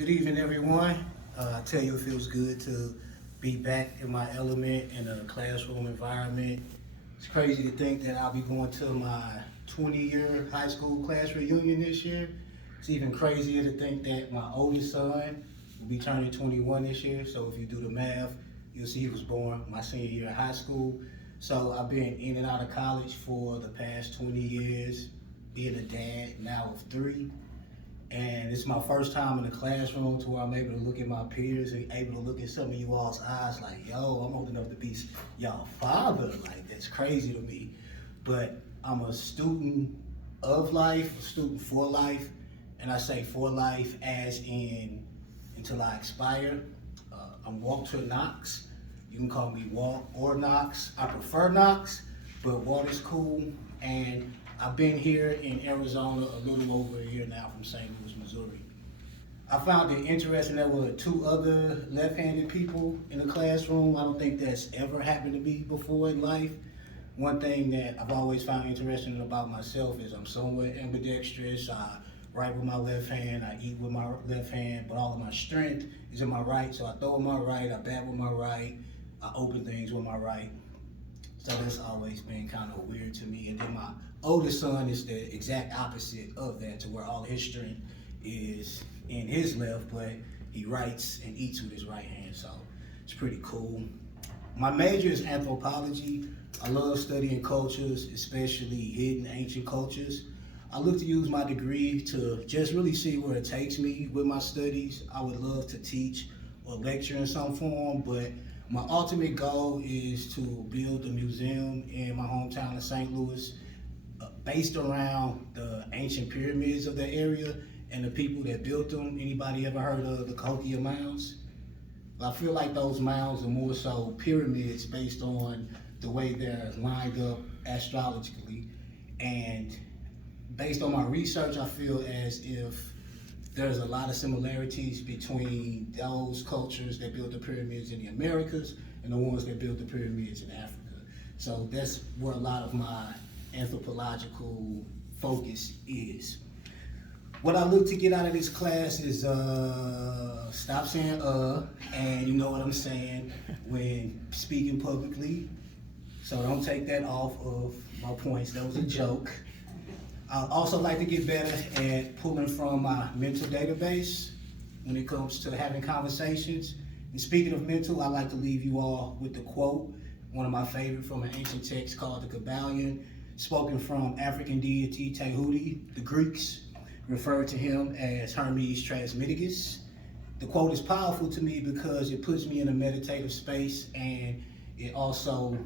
Good evening, everyone. I tell you, it feels good to be back in my element in a classroom environment. It's crazy to think that I'll be going to my 20-year high school class reunion this year. It's even crazier to think that my oldest son will be turning 21 this year. So if you do the math, you'll see he was born my senior year of high school. So I've been in and out of college for the past 20 years, being a dad now of 3. And it's my first time in the classroom to where I'm able to look at my peers and able to look at some of you all's eyes like, yo, I'm old enough to be y'all father. Like, that's crazy to me. But I'm a student of life, a student for life. And I say for life as in until I expire. I'm Walter Knox. You can call me Walt or Knox. I prefer Knox, but Walt is cool. And I've been here in Arizona a little over a year now from St. Louis, Missouri. I found it interesting there were 2 other left-handed people in the classroom. I don't think that's ever happened to me before in life. One thing that I've always found interesting about myself is I'm somewhat ambidextrous. I write with my left hand, I eat with my left hand, but all of my strength is in my right. So I throw with my right, I bat with my right, I open things with my right. So that's always been kind of weird to me. And then my oldest son is the exact opposite of that, to where all his strength is in his left, but he writes and eats with his right hand. So it's pretty cool. My major is anthropology. I love studying cultures, especially hidden ancient cultures. I look to use my degree to just really see where it takes me with my studies. I would love to teach or lecture in some form, but my ultimate goal is to build a museum in my hometown of St. Louis based around the ancient pyramids of the area and the people that built them. Anybody ever heard of the Cahokia Mounds? I feel like those mounds are more so pyramids based on the way they're lined up astrologically. And based on my research, I feel as if there's a lot of similarities between those cultures that built the pyramids in the Americas and the ones that built the pyramids in Africa. So that's where a lot of my anthropological focus is. What I look to get out of this class is stop saying and you know what I'm saying when speaking publicly. So don't take that off of my points. That was a joke. I'd also like to get better at pulling from my mental database when it comes to having conversations. And speaking of mental, I'd like to leave you all with the quote, one of my favorite from an ancient text called the Kabbalion, spoken from African deity Tahuti. The Greeks referred to him as Hermes Trismegistus. The quote is powerful to me because it puts me in a meditative space, and it also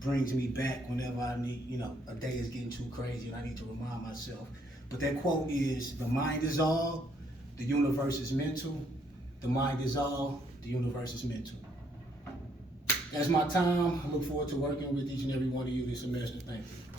brings me back whenever I need, a day is getting too crazy and I need to remind myself. But that quote is, the mind is all, the universe is mental. The mind is all, the universe is mental. That's my time. I look forward to working with each and every one of you this semester. Thank you.